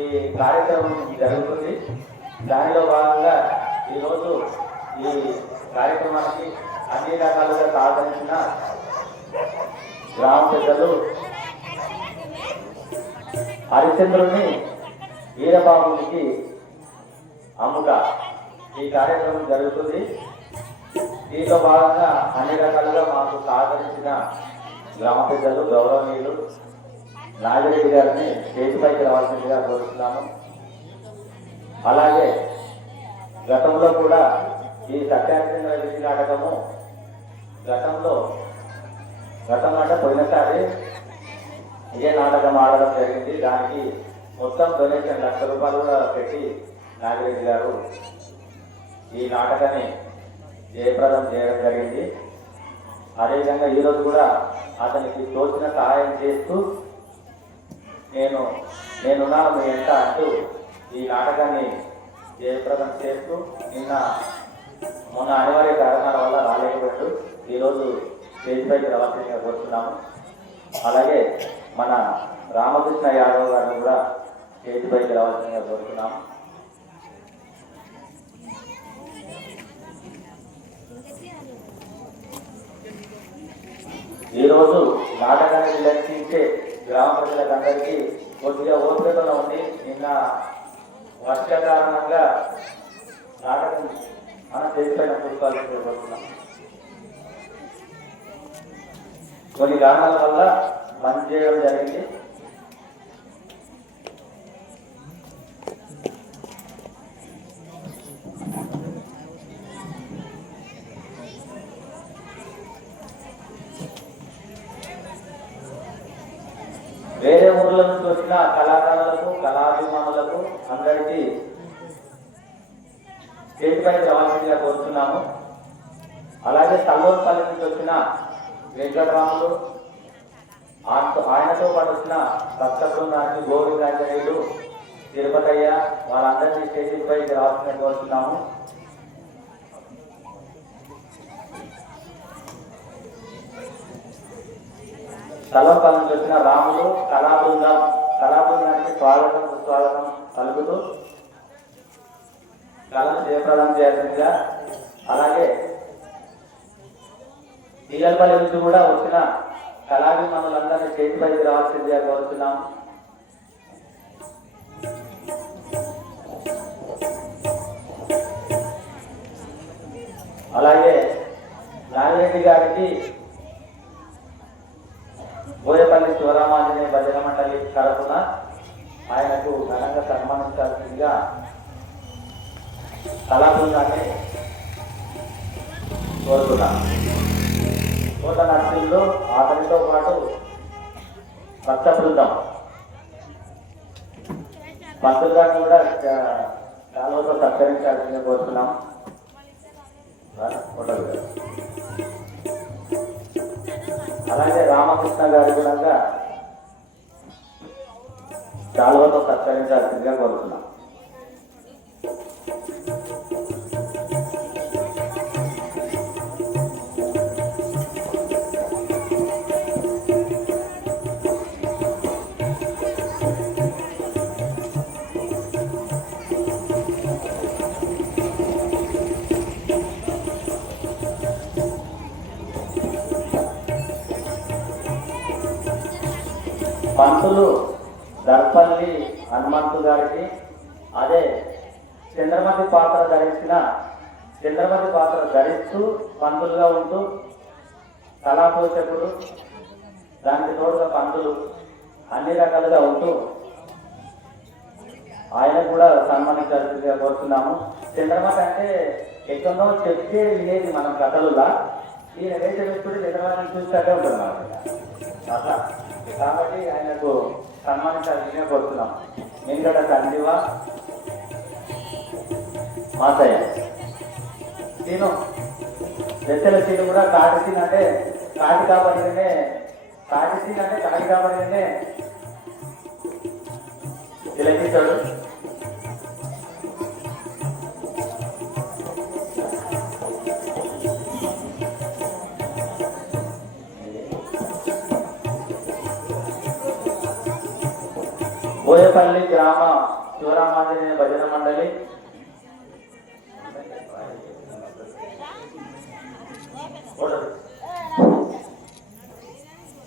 ఈ కార్యక్రమం జరుగుతుంది. దానిలో భాగంగా ఈరోజు ఈ కార్యక్రమానికి అన్ని రకాలుగా సాధించిన గ్రామ పెద్దలు హరిశ్చంద్రుని వీరబాబునికి అమ్ముట ఈ కార్యక్రమం జరుగుతుంది. దీంట్లో భాగంగా అన్ని రకాలుగా మాకు సహకరించిన గ్రామ పెద్దలు గౌరవనీయులు నాగిరెడ్డి గారిని స్టేజ్ పైకి రావాల్సిందిగా కోరుతున్నాము. అలాగే గతంలో కూడా ఈ సత్యాచంద్ర విధి నాటకము గతంలో గతం అంటే పోయినసారి ఇదే నాటకం ఆడడం జరిగింది. దానికి మొత్తం డొనేషన్ లక్ష రూపాయలు కూడా పెట్టి నాగిరెడ్డి గారు ఈ నాటకాన్ని జయప్రదం చేయడం జరిగింది. అదేవిధంగా ఈరోజు కూడా అతనికి తోచిన సహాయం చేస్తూ నేను నేనున్నాను మీ ఎంత అంటూ ఈ నాటకాన్ని జయప్రదం చేస్తూ నిన్న మొన్న అనివార్య కారణాల వల్ల రాలేకపోయాడు ఈరోజు స్టేజ్ పైకి రావాల్సిందిగా కోరుతున్నాము అలాగే మన రామకృష్ణ యాదవ్ గారిని కూడా చేతిపైకి రావాల్సిందిగా కోరుతున్నాం ఈరోజు నాటకాన్ని విలక్షించే గ్రామ ప్రజలందరికీ కొద్దిగా ఓపికతో ఉండి నిన్న వర్ష కారణంగా నాటకం మన చేతిపైన పుస్తకాలు కోరుతున్నాం కొన్ని కారణాల వల్ల మంచి చేయడం జరిగింది వేరే ఊర్ల నుంచి వచ్చిన కళాకారులకు కళాభిమానులకు అందరికీ చేతిపై రావాల్సిందిగా కోరుతున్నాము. అలాగే తల్లోపల్లి నుంచి వచ్చిన వెంకటరాములు ఆయనతో ఆయనతో పాటు వచ్చిన భక్త బృందానికి గోవిందాంజనేయులు తిరుపతయ్య వాళ్ళందరినీ స్టేజీపై రావాల్సిందిగా కోరుతున్నాము. తలంపల్లి నుంచి వచ్చిన రాములు కళాబృందం కళాబృందానికి స్వాగతం సుస్వాగతం పలుకుతూ కళను జయప్రదం చేయాల్సిందిగా. అలాగే దీగల్పల్లి నుంచి కూడా వచ్చిన కళాభిమానులందరినీ చేతిపైకి రావాల్సిందిగా కోరుతున్నాం అలాగే నాగిరెడ్డి గారికి బోయపల్లి శివరామాంజనేయ భజన మండలి తరఫున ఆయనకు ఘనంగా సన్మానించాల్సిందిగా కళాబృందాన్ని కోరుతున్నాం. కోట నర్సింగ్లో అతనితో పాటు భక్త బృందం. భక్తులుగా కూడా కాలువతో సత్కరించాలని కోరుతున్నాం. అలాగే రామకృష్ణ గారి కూడా కాలువతో సత్కరించాల్సిందిగా కోరుతున్నాం. పంతులు దర్పల్లి హనుమంతు గారికి అదే చంద్రమతి పాత్ర ధరించిన చంద్రమతి పాత్ర ధరిస్తూ పంతులుగా ఉంటూ కళాపోషకుడు దానికి తోడుగా పంతులు అన్ని రకాలుగా ఉంటూ ఆయన కూడా సన్మానించాల్సిందిగా కోరుతున్నాము. చంద్రమతి అంటే ఎక్కడో చెప్తే వినేది మనం కథలులా. ఈయన వేసే వ్యక్తుడు చంద్రమతిని చూస్తాడే ఉంటుంది అట్లా? కాబట్టి ఆయనకు సన్మానించాల్సిందిగా కోరుతున్నాం. వెంకట తండ్రివా? మాతయ్య. సీను వెచ్చల సీను కూడా కాటి సీన్ అంటే కాటి కాబడినే కాటి సీన్ అంటే కాటి కాబడినే తీశాడు బోయపల్లి గ్రామ శివరామాంజనేయ భజన మండలి.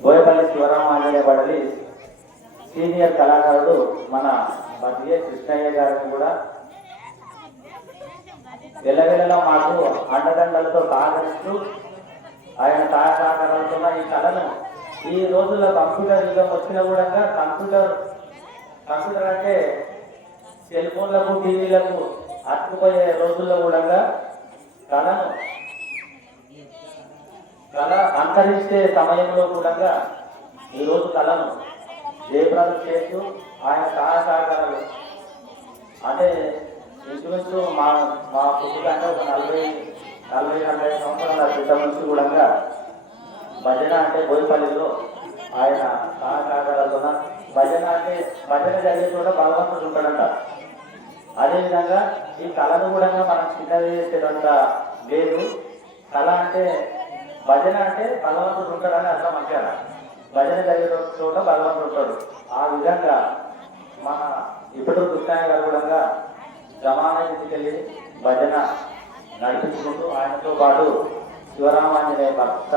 బోయపల్లి శివరామాంజనేయ మండలి సీనియర్ కళాకారుడు మన మధ్య కృష్ణయ్య గారిని కూడా వెళ్ళవెళ్ళలా మాకు అండదండలతో సహకరిస్తూ ఆయన సహకారాలతో ఈ కళను ఈ రోజుల్లో కంప్యూటర్ యుగం వచ్చిన కూడా కంప్యూటర్ కంప్యూటర్ అంటే సెల్ ఫోన్లకు టీవీలకు అట్టుకుపోయే రోజుల్లో కూడా కళను కళ అంతరించే సమయంలో కూడా ఈరోజు కళను జయప్రదం చేస్తూ ఆయన సహకారాలు అంటే ఇంచుమించు మా మా కుటుంబంగా ఒక నలభై నలభై నలభై సంవత్సరాల క్రితం నుంచి కూడా భజన అంటే బోయపల్లిలో ఆయన సహకారాలతో భజన అంటే భజన జరిగే చోట భగవంతుడు ఉంటాడంట. అదేవిధంగా ఈ కళను కూడా మనం చిన్నది చేసేదంత లేదు. కళ అంటే భజన అంటే భగవంతుడు ఉంటాడని అర్థం అంటారా. భజన జరిగే చోట భగవంతుడు ఉంటాడు. ఆ విధంగా మన ఇప్పుడు కృష్ణయ్య గారు కూడా జమానా వెళ్ళి భజన నడిపించుకుంటూ ఆయనతో పాటు శివరామాంజనేయ భక్త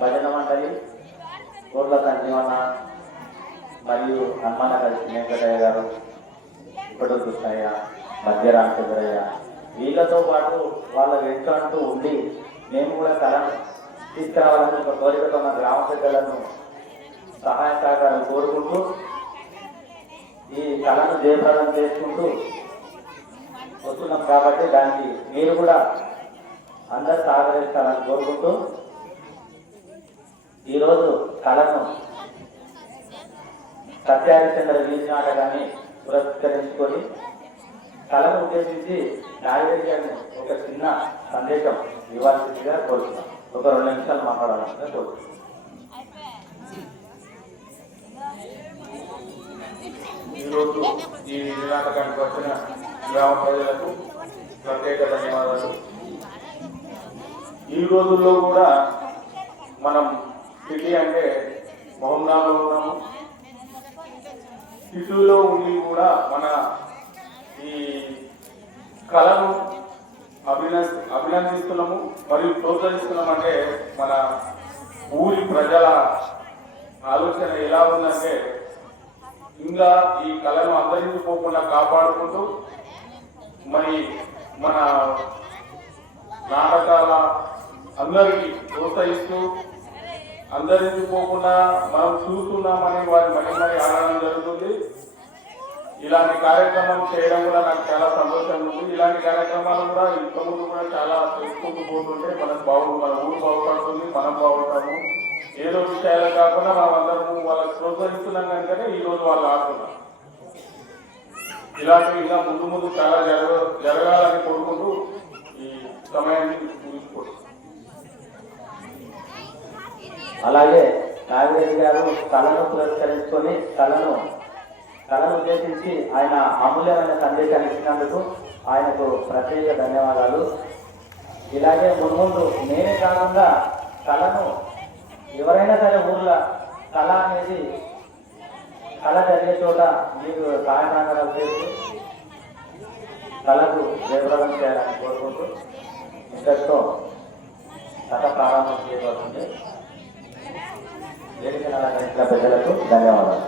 భజన మండలి కోట్ల సంజీవన మరియు హనుమాన కలిసి వెంకటయ్య గారు ఇప్పుడు కృష్ణయ్య మధ్య రామచంద్రయ్య వీళ్ళతో పాటు వాళ్ళ వెంటూ ఉండి మేము కూడా కళను తీసుకురావాలని ఒక కోరికతో మన గ్రామ పెద్దలను సహాయ సహకారాలు కోరుకుంటూ ఈ కళను జయప్రదం చేసుకుంటూ వస్తున్నాం కాబట్టి దానికి మీరు కూడా అందరు సహకరిస్తారని కోరుకుంటూ ఈరోజు కళను సత్యహరిచంద్ర వీధి నాటకాన్ని పురస్కరించుకొని కళను ఉద్దేశించి నాయుడు గారిని ఒక చిన్న సందేశం ఇవ్వాల్సిందిగా కోరుతున్నాం. ఒక రెండు నిమిషాలు మాట్లాడాలని కోరుతున్నాం. ఈరోజు ఈ నాటకానికి వచ్చిన గ్రామ ప్రజలకు ప్రత్యేక ధన్యవాదాలు. ఈ రోజుల్లో కూడా మనం సిటీ అంటే మహమ్నాలో ఉన్నాము. సిటీలో ఉండి కూడా మన ఈ కళను అభిన అభినందిస్తున్నాము మరియు ప్రోత్సహిస్తున్నాం అంటే మన ఊరి ప్రజల ఆలోచన ఎలా ఉందంటే ఇంకా ఈ కళను అంతరించిపోకుండా కాపాడుకుంటూ మరి మన నాటకాల అందరికీ ప్రోత్సహిస్తూ అంతరించిపోకుండా మనం చూస్తున్నామని వారి మరి మరి జరుగుతుంది. ఇలాంటి కార్యక్రమం చేయడం కూడా నాకు చాలా సంతోషంగా ఉంది. ఇలాంటి కార్యక్రమాలు కూడా ఇంతకుముందు కూడా చాలా తెలుసుకుంటూ పోతుంటే మనకు బాగు మన ఊరు బాగుపడుతుంది మనం బాగుంటాము ఏదో విషయాలు కాకుండా మనం అందరము వాళ్ళకి ప్రోత్సహిస్తున్నాం కనుకనే ఈరోజు వాళ్ళు ఆడుతున్నారు. ఇలాంటివి ఇంకా ముందు ముందు చాలా జరగ జరగాలని కోరుకుంటూ ఈ సమయాన్ని ముగించుకుంటున్నాను అలాగే నాగిరెడ్డి గారు కళను పురస్కరించుకొని కళను కళను ఉద్దేశించి ఆయన అమూల్యమైన సందేశాన్ని ఇచ్చినందుకు ఆయనకు ప్రత్యేక ధన్యవాదాలు. ఇలాగే మున్ముందు నేనే కాకుండా కళను ఎవరైనా సరే ఊర్లో కళ అనేది కళ జరిగే చోట మీరు సహాయ చేసి కళకు జయప్రదం చేయాలని కోరుకుంటూ ఇంతటితో కథ ప్రారంభం చేయబడుతుంది వేదికల ప్రజలకు ధన్యవాదాలు